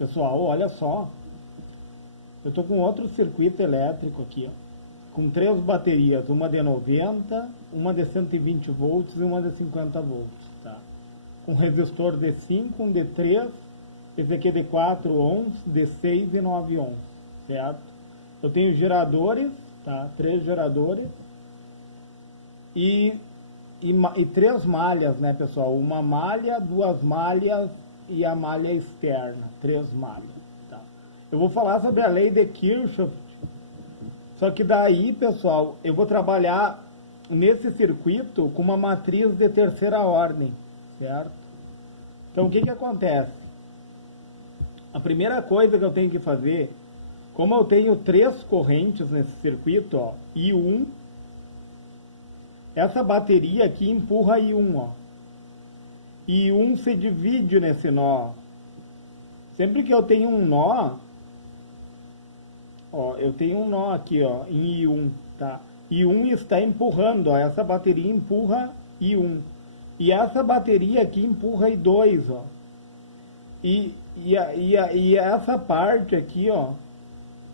Pessoal, olha só. Eu estou com outro circuito elétrico aqui, ó, com 3 baterias, uma de 90, uma de 120 volts e uma de 50 volts, tá? Com resistor de 5, um de 3, esse aqui é de 4 ohms, de 6 e 9 ohms, certo? Eu tenho geradores, tá? 3 geradores e 3 malhas, né, pessoal? Uma malha, 2 malhas e a malha externa, 3 malhas. Eu vou falar sobre a lei de Kirchhoff, só que daí, pessoal, eu vou trabalhar nesse circuito com uma matriz de terceira ordem, certo? Então, o que acontece? A primeira coisa que eu tenho que fazer, como eu tenho 3 correntes nesse circuito, ó, I1, essa bateria aqui empurra I1, ó. I1 se divide nesse nó. Sempre que eu tenho um nó, ó, eu tenho um nó aqui, ó, em I1, tá? I1 está empurrando, ó, essa bateria empurra I1. E essa bateria aqui empurra I2, ó. E essa parte aqui, ó,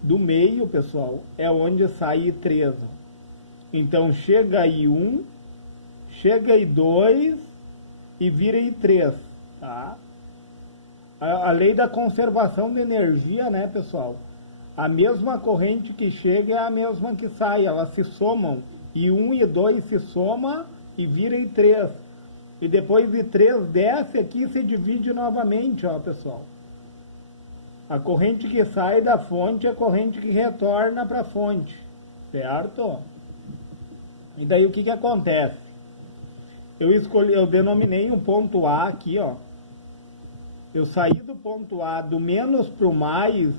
do meio, pessoal, é onde sai I3, ó. Então, chega I1, chega I2 e vira I3, tá? A lei da conservação de energia, né, pessoal? A mesma corrente que chega é a mesma que sai, elas se somam. I1 e I2 se soma e vira I3. E depois I3 desce aqui e se divide novamente, ó, pessoal. A corrente que sai da fonte é a corrente que retorna para a fonte, certo? E daí o que acontece? Eu denominei um ponto A aqui, ó. Eu saí do ponto A do menos para o mais,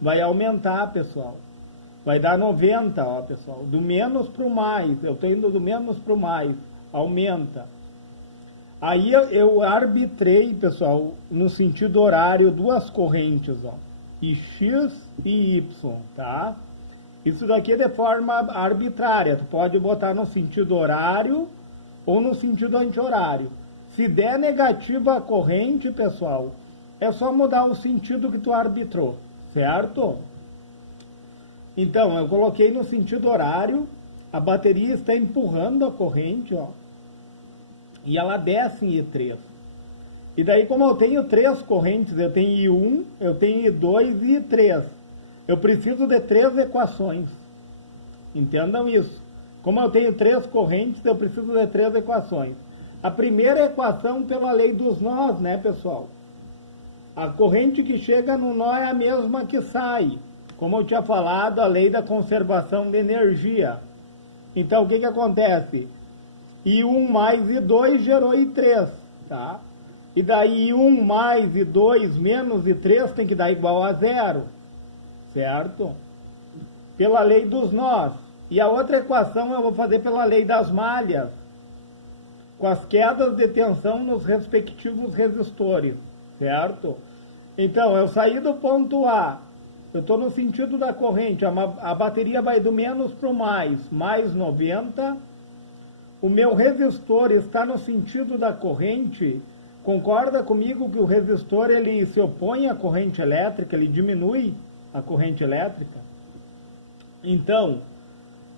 vai aumentar, pessoal. Vai dar 90, ó, pessoal. Do menos para o mais. Eu estou indo do menos para o mais. Aumenta. Aí eu arbitrei, pessoal, no sentido horário, 2 correntes, ó. X e Y, tá? Isso daqui é de forma arbitrária. Tu pode botar no sentido horário ou no sentido anti-horário. Se der negativa a corrente, pessoal, é só mudar o sentido que tu arbitrou. Certo? Então, eu coloquei no sentido horário, a bateria está empurrando a corrente, ó, e ela desce em I3. E daí, como eu tenho 3 correntes, eu tenho I1, eu tenho I2 e I3. Eu preciso de 3 equações. Entendam isso. Como eu tenho 3 correntes, eu preciso de 3 equações. A primeira equação pela lei dos nós, né, pessoal? A corrente que chega no nó é a mesma que sai. Como eu tinha falado, a lei da conservação de energia. Então, o que acontece? I1 mais I2 gerou I3, tá? E daí I1 mais I2 menos I3 tem que dar igual a 0, certo? Pela lei dos nós. E a outra equação eu vou fazer pela lei das malhas, com as quedas de tensão nos respectivos resistores, certo? Então, eu saí do ponto A, eu estou no sentido da corrente, a bateria vai do menos para o mais 90, o meu resistor está no sentido da corrente. Concorda comigo que o resistor ele se opõe à corrente elétrica, ele diminui a corrente elétrica? Então,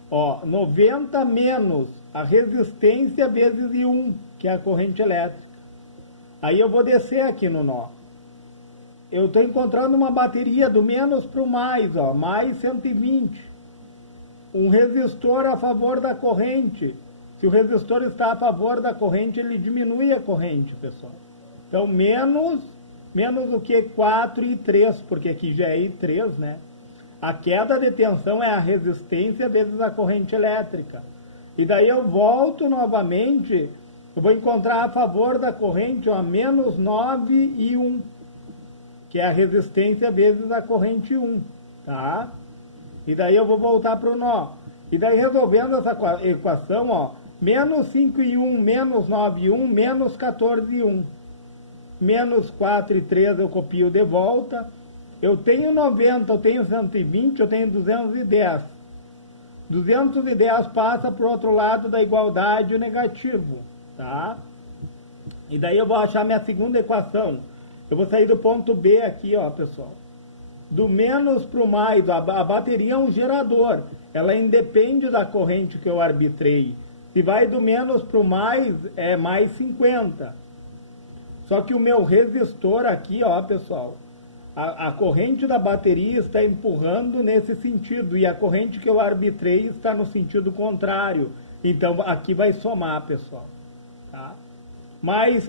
ó, 90 menos a resistência vezes I1, que é a corrente elétrica. Aí eu vou descer aqui no nó. Eu estou encontrando uma bateria do menos para o mais, ó, mais 120. Um resistor a favor da corrente. Se o resistor está a favor da corrente, ele diminui a corrente, pessoal. Então, menos o que? 4 e 3, porque aqui já é I3, né? A queda de tensão é a resistência vezes a corrente elétrica. E daí eu volto novamente, eu vou encontrar a favor da corrente, ó, menos 9 e 1, que é a resistência vezes a corrente 1, tá? E daí eu vou voltar para o nó. E daí resolvendo essa equação, ó, menos 5 e 1, menos 9 e 1, menos 14 e 1. Menos 4 e 3 eu copio de volta. Eu tenho 90, eu tenho 120, eu tenho 210. 210 passa para o outro lado da igualdade, o negativo, tá? E daí eu vou achar minha segunda equação. Eu vou sair do ponto B aqui, ó, pessoal. Do menos para o mais, a bateria é um gerador. Ela independe da corrente que eu arbitrei. Se vai do menos para o mais, é mais 50. Só que o meu resistor aqui, ó, pessoal, a corrente da bateria está empurrando nesse sentido. E a corrente que eu arbitrei está no sentido contrário. Então, aqui vai somar, pessoal. Tá? Mais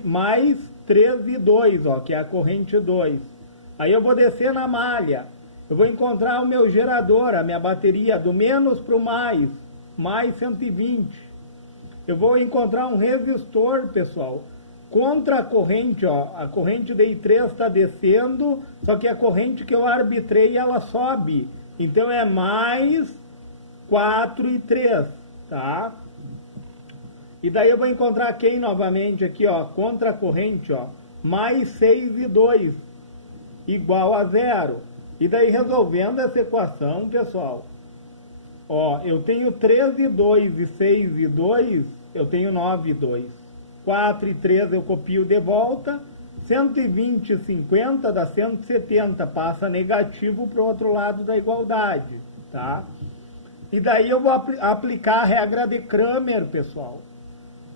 3 e 2, ó, que é a corrente 2. Aí eu vou descer na malha. Eu vou encontrar o meu gerador, a minha bateria, do menos para o mais 120. Eu vou encontrar um resistor, pessoal, contra a corrente, ó. A corrente DI3 está descendo, só que a corrente que eu arbitrei, ela sobe. Então é mais 4 e 3, tá? E daí eu vou encontrar quem novamente aqui, ó, contra a corrente, ó, mais 6 e 2, igual a 0. E daí resolvendo essa equação, pessoal, ó, eu tenho 3 e 2 e 6 e 2, eu tenho 9 e 2. 4 e 3 eu copio de volta, 120 e 50 dá 170, passa negativo para o outro lado da igualdade, tá? E daí eu vou aplicar a regra de Cramer, pessoal.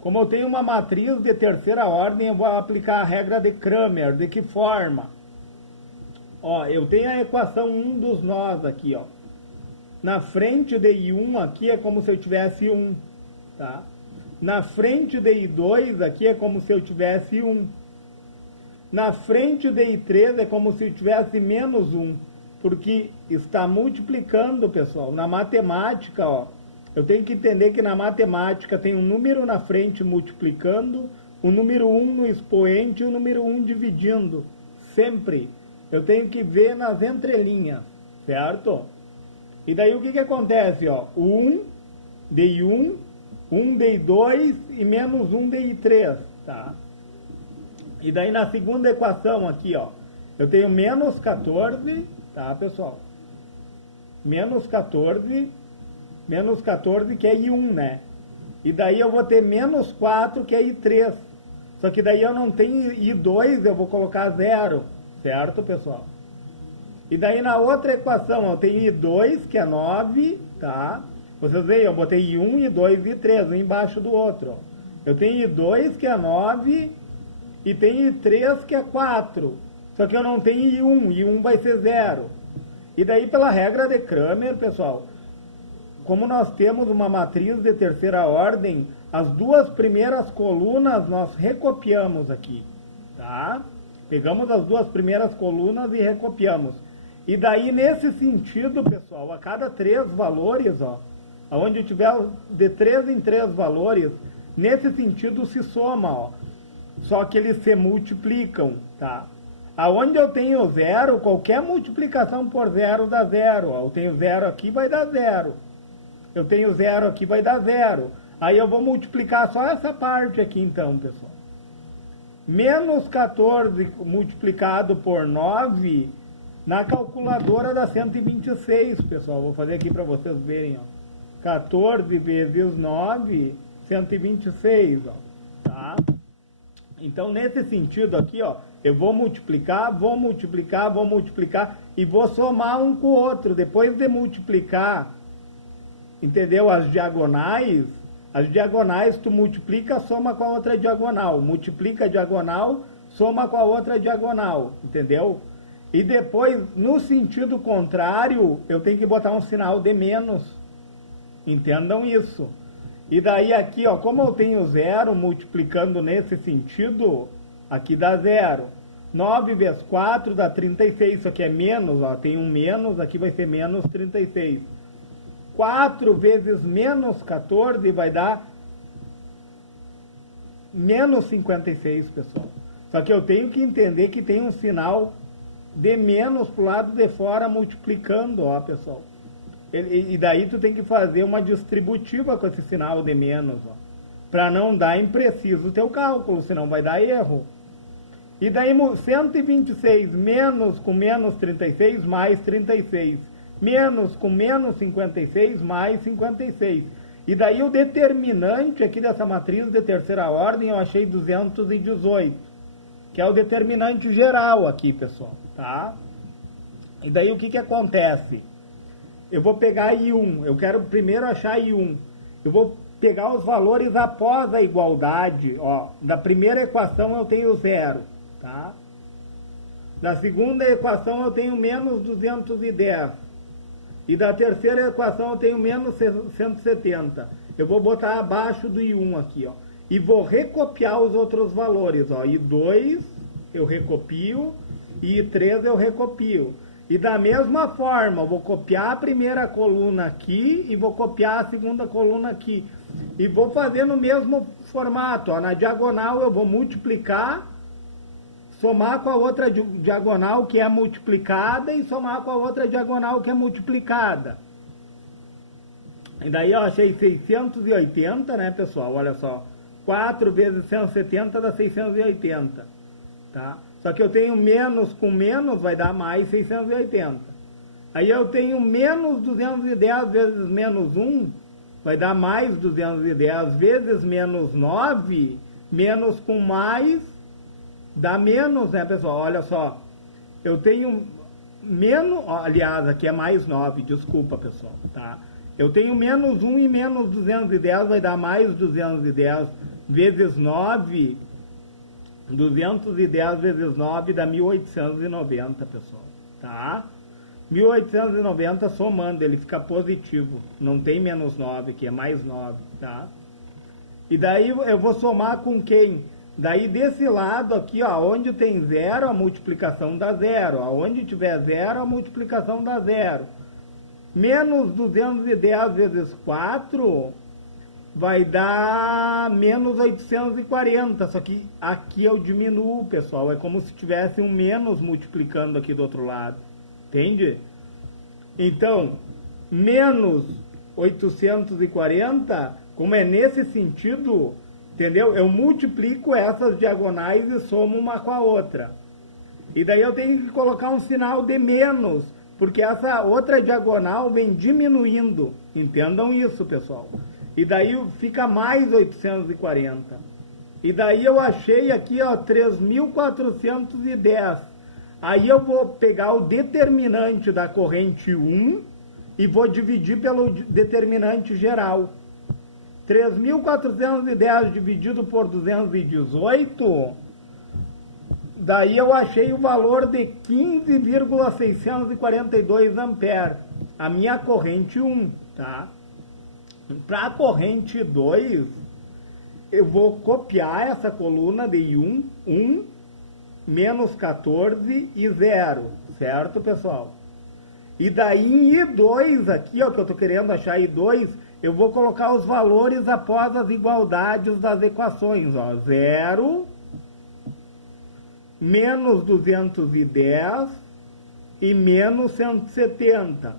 Como eu tenho uma matriz de terceira ordem, eu vou aplicar a regra de Cramer. De que forma? Ó, eu tenho a equação 1 dos nós aqui, ó. Na frente de I1 aqui é como se eu tivesse 1, tá? Na frente de I2 aqui é como se eu tivesse 1. Na frente de I3 é como se eu tivesse menos 1. Porque está multiplicando, pessoal. Na matemática, ó, eu tenho que entender que na matemática tem um número na frente multiplicando, o número 1 no expoente e o número 1 dividindo. Sempre. Eu tenho que ver nas entrelinhas, certo? E daí o que acontece, ó? 1 DI1, 1 DI2 e menos 1 DI3, tá? E daí na segunda equação aqui, ó, eu tenho menos 14, tá, pessoal? Menos 14 que é I1, né? E daí eu vou ter menos 4 que é I3. Só que daí eu não tenho I2, eu vou colocar 0, certo, pessoal? E daí na outra equação eu tenho I2, que é 9, tá? Vocês veem, eu botei I1, I2 e I3, um embaixo do outro. Ó. Eu tenho I2, que é 9, e tenho I3, que é 4. Só que eu não tenho I1, I1 vai ser 0. E daí pela regra de Cramer, pessoal, como nós temos uma matriz de terceira ordem, as duas primeiras colunas nós recopiamos aqui, tá? Pegamos as duas primeiras colunas e recopiamos. E daí, nesse sentido, pessoal, a cada 3 valores, ó, onde tiver de 3 em 3 valores, nesse sentido se soma, ó. Só que eles se multiplicam, tá? Aonde eu tenho 0, qualquer multiplicação por 0 dá 0. Ó. Eu tenho 0 aqui, vai dar 0. Eu tenho 0 aqui, vai dar 0. Aí eu vou multiplicar só essa parte aqui, então, pessoal. Menos 14 multiplicado por 9, na calculadora dá 126, pessoal. Vou fazer aqui para vocês verem, ó. 14 vezes 9, 126, ó. Tá? Então, nesse sentido aqui, ó, eu vou multiplicar e vou somar um com o outro. Depois de multiplicar, entendeu? As diagonais tu multiplica, soma com a outra diagonal. Multiplica a diagonal, soma com a outra diagonal, entendeu? E depois, no sentido contrário, eu tenho que botar um sinal de menos. Entendam isso. E daí aqui, ó, como eu tenho 0, multiplicando nesse sentido, aqui dá 0. 9 vezes 4 dá 36, isso aqui é menos, ó, tem um menos, aqui vai ser menos 36. 4 vezes menos 14 vai dar menos 56, pessoal. Só que eu tenho que entender que tem um sinal de menos para o lado de fora multiplicando, ó, pessoal. E daí tu tem que fazer uma distributiva com esse sinal de menos, ó, para não dar impreciso o teu cálculo, senão vai dar erro. E daí 126 menos com menos 36 mais 36. Menos com menos 56 mais 56. E daí o determinante aqui dessa matriz de terceira ordem eu achei 218. que é o determinante geral aqui, pessoal, tá? E daí o que acontece? Eu vou pegar I1, eu quero primeiro achar I1. Eu vou pegar os valores após a igualdade, ó. Da primeira equação eu tenho 0, tá? Da segunda equação eu tenho menos 210. E da terceira equação eu tenho menos 170. Eu vou botar abaixo do I1 aqui, ó. E vou recopiar os outros valores, ó. I2 eu recopio, e I3 eu recopio. E da mesma forma, eu vou copiar a primeira coluna aqui e vou copiar a segunda coluna aqui. E vou fazer no mesmo formato, ó. Na diagonal eu vou multiplicar, somar com a outra diagonal que é multiplicada e somar com a outra diagonal que é multiplicada. E daí eu achei 680, né, pessoal? Olha só. 4 vezes 170 dá 680, tá? Só que eu tenho menos com menos, vai dar mais 680. Aí eu tenho menos 210 vezes menos 1, vai dar mais 210 vezes menos 9, menos com mais, dá menos, né, pessoal? Olha só, eu tenho menos, aliás, aqui é mais 9, desculpa, pessoal, tá? Eu tenho menos 1 e menos 210, vai dar mais 210 vezes 9, 210 vezes 9 dá 1890, pessoal, tá? 1890 somando, ele fica positivo, não tem menos 9 aqui, é mais 9, tá? E daí eu vou somar com quem? Daí desse lado aqui, ó, onde tem 0, a multiplicação dá 0, onde tiver 0, a multiplicação dá 0. Menos 210 vezes 4 vai dar menos 840, só que aqui eu diminuo, pessoal, é como se tivesse um menos multiplicando aqui do outro lado, entende? Então, menos 840, como é nesse sentido, entendeu? Eu multiplico essas diagonais e somo uma com a outra. E daí eu tenho que colocar um sinal de menos, porque essa outra diagonal vem diminuindo, entendam isso, pessoal. E daí fica mais 840. E daí eu achei aqui, ó, 3.410. Aí eu vou pegar o determinante da corrente 1 e vou dividir pelo determinante geral. 3.410 dividido por 218, daí eu achei o valor de 15,642 amperes. A minha corrente 1, tá? Para a corrente 2, eu vou copiar essa coluna de 1, menos 14 e 0, certo, pessoal? E daí em I2 aqui, ó, que eu estou querendo achar I2, eu vou colocar os valores após as igualdades das equações, ó, 0, menos 210 e menos 170.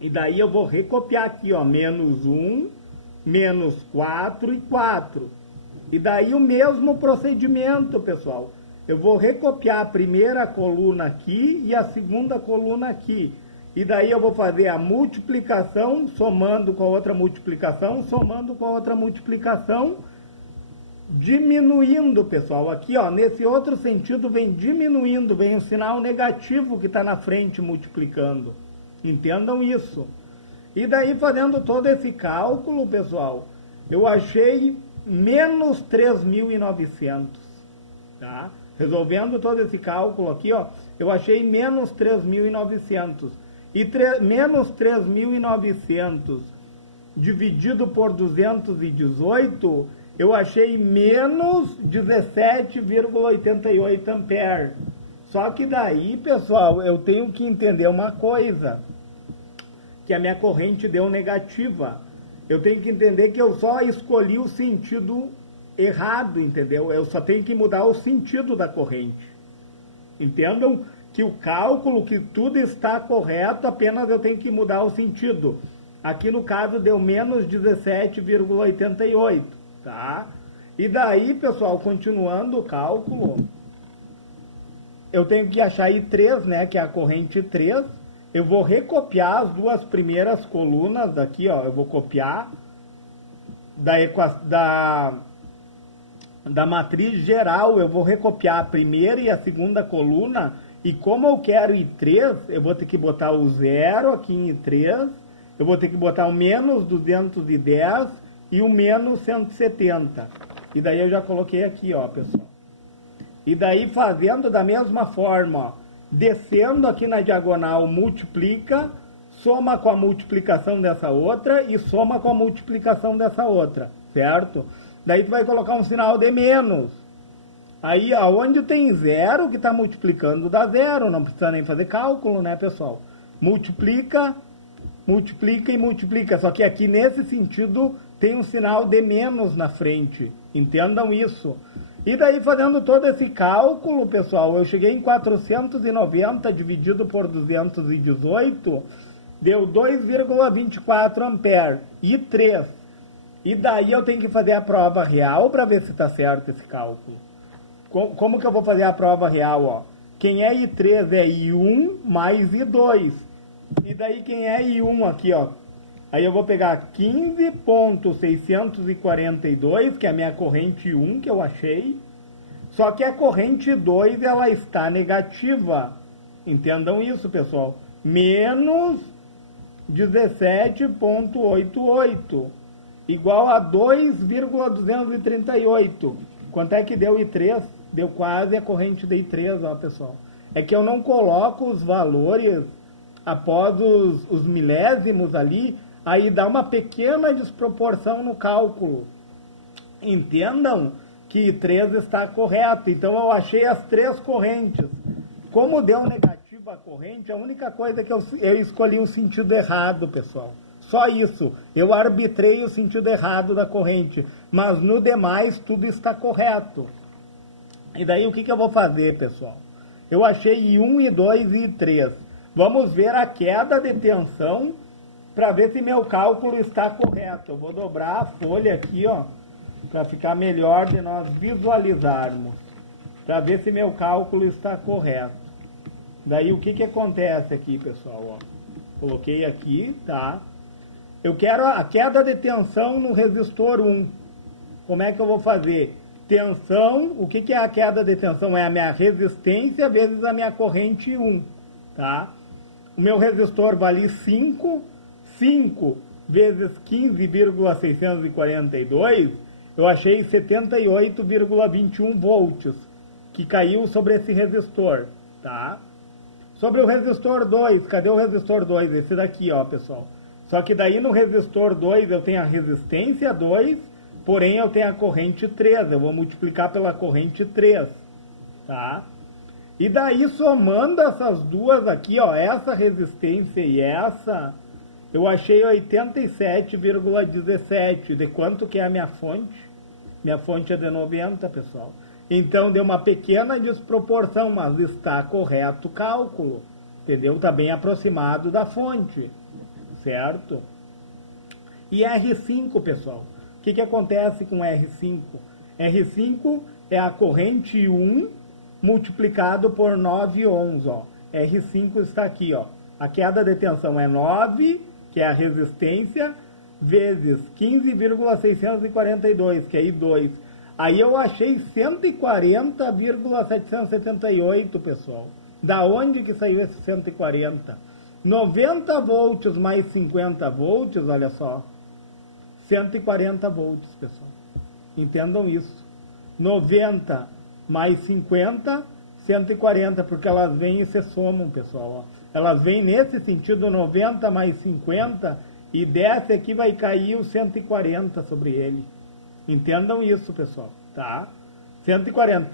E daí eu vou recopiar aqui, ó, menos 1, menos 4 e 4. E daí o mesmo procedimento, pessoal. Eu vou recopiar a primeira coluna aqui e a segunda coluna aqui. E daí eu vou fazer a multiplicação, somando com a outra multiplicação, somando com a outra multiplicação, diminuindo, pessoal. Aqui, ó, nesse outro sentido vem diminuindo, vem um sinal negativo que está na frente multiplicando. Entendam isso. E daí, fazendo todo esse cálculo, pessoal, eu achei menos 3.900, tá? Resolvendo todo esse cálculo aqui, ó, eu achei menos 3.900. E menos 3.900 dividido por 218, eu achei menos 17,88 amperes. Só que daí, pessoal, eu tenho que entender uma coisa, que a minha corrente deu negativa. Eu tenho que entender que eu só escolhi o sentido errado, entendeu? Eu só tenho que mudar o sentido da corrente. Entendam que o cálculo, que tudo está correto, apenas eu tenho que mudar o sentido. Aqui no caso deu menos 17,88, tá? E daí, pessoal, continuando o cálculo, eu tenho que achar I3, né, que é a corrente 3. Eu vou recopiar as duas primeiras colunas daqui, ó. Eu vou copiar da matriz geral, eu vou recopiar a primeira e a segunda coluna, e como eu quero I3, eu vou ter que botar o 0 aqui em I3, eu vou ter que botar o menos 210 e o menos 170. E daí eu já coloquei aqui, ó, pessoal. E daí fazendo da mesma forma, ó, descendo aqui na diagonal, multiplica, soma com a multiplicação dessa outra e soma com a multiplicação dessa outra, certo? Daí tu vai colocar um sinal de menos. Aí, aonde tem zero, que está multiplicando dá zero, não precisa nem fazer cálculo, né, pessoal? Multiplica, multiplica e multiplica. Só que aqui, nesse sentido, tem um sinal de menos na frente. Entendam isso. E daí, fazendo todo esse cálculo, pessoal, eu cheguei em 490 dividido por 218, deu 2,24 ampere e 3. E daí eu tenho que fazer a prova real para ver se está certo esse cálculo. Como que eu vou fazer a prova real? Ó? Quem é I3 é I1 mais I2. E daí quem é I1 aqui, ó. Aí eu vou pegar 15.642, que é a minha corrente 1 que eu achei. Só que a corrente 2, ela está negativa. Entendam isso, pessoal. Menos 17,88. Igual a 2,238. Quanto é que deu I3? Deu quase a corrente de I3, ó, pessoal. É que eu não coloco os valores após os milésimos ali, aí dá uma pequena desproporção no cálculo. Entendam que I3 está correto. Então eu achei as três correntes. Como deu negativa a corrente, a única coisa é que eu escolhi o sentido errado, pessoal. Só isso. Eu arbitrei o sentido errado da corrente. Mas no demais, tudo está correto. E daí, o que eu vou fazer, pessoal? Eu achei I1, I2 e I3. Vamos ver a queda de tensão para ver se meu cálculo está correto. Eu vou dobrar a folha aqui, ó, para ficar melhor de nós visualizarmos. Para ver se meu cálculo está correto. Daí, o que acontece aqui, pessoal? Ó, coloquei aqui, tá? Eu quero a queda de tensão no resistor 1. Como é que eu vou fazer? Tensão, o que é a queda de tensão? É a minha resistência vezes a minha corrente 1, tá? O meu resistor vale 5, 5 vezes 15,642, eu achei 78,21 volts, que caiu sobre esse resistor, tá? Sobre o resistor 2, cadê o resistor 2? Esse daqui, ó, pessoal. Só que daí no resistor 2 eu tenho a resistência 2, porém eu tenho a corrente 3. Eu vou multiplicar pela corrente 3, tá? E daí somando essas duas aqui, ó, essa resistência e essa, eu achei 87,17. De quanto que é a minha fonte? Minha fonte é de 90, pessoal. Então deu uma pequena desproporção, mas está correto o cálculo. Entendeu? Está bem aproximado da fonte. Certo? E R5, pessoal. O que acontece com R5? R5 é a corrente 1 multiplicado por 9 ohms. Ó. R5 está aqui. Ó. A queda de tensão é 9, que é a resistência, vezes 15,642, que é I2. Aí eu achei 140,778, pessoal. Da onde que saiu esse 140? 90 volts mais 50 volts, olha só. 140 volts, pessoal. Entendam isso. 90 mais 50, 140, porque elas vêm e se somam, pessoal. Ó. Elas vêm nesse sentido, 90 mais 50, e desce aqui vai cair o 140 sobre ele. Entendam isso, pessoal, tá? 140.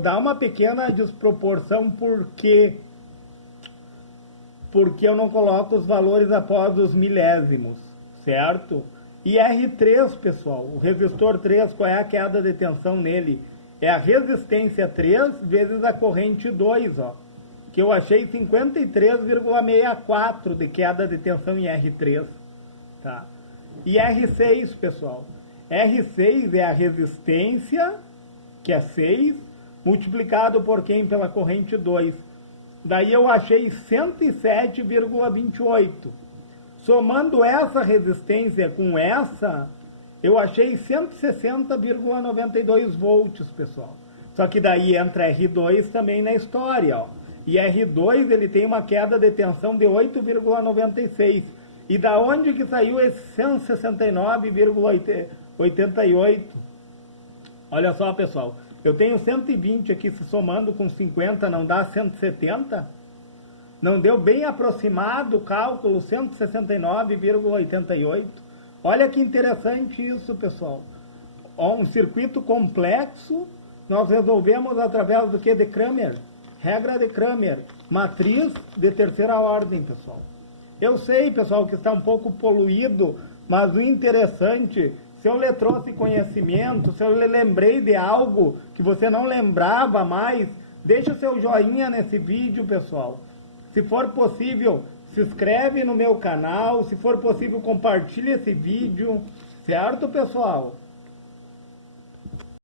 Dá uma pequena desproporção porque eu não coloco os valores após os milésimos, certo? E R3, pessoal, o resistor 3, qual é a queda de tensão nele? É a resistência 3 vezes a corrente 2, ó, que eu achei 53,64 de queda de tensão em R3, tá? E R6, pessoal, R6 é a resistência, que é 6, multiplicado por quem? Pela corrente 2. Daí eu achei 107,28. Somando essa resistência com essa, eu achei 160,92 volts, pessoal. Só que daí entra R2 também na história, ó. E R2 ele tem uma queda de tensão de 8,96. E da onde que saiu esse 169,88? Olha só, pessoal. Eu tenho 120 aqui, se somando com 50 não dá 170? Não deu bem aproximado o cálculo, 169,88. Olha que interessante isso, pessoal. Um circuito complexo, nós resolvemos através do que? De Cramer. Regra de Cramer. Matriz de terceira ordem, pessoal. Eu sei, pessoal, que está um pouco poluído, mas o interessante, se eu lhe trouxe conhecimento, se eu lhe lembrei de algo que você não lembrava mais, deixa o seu joinha nesse vídeo, pessoal. Se for possível, se inscreve no meu canal. Se for possível, compartilhe esse vídeo. Certo, pessoal?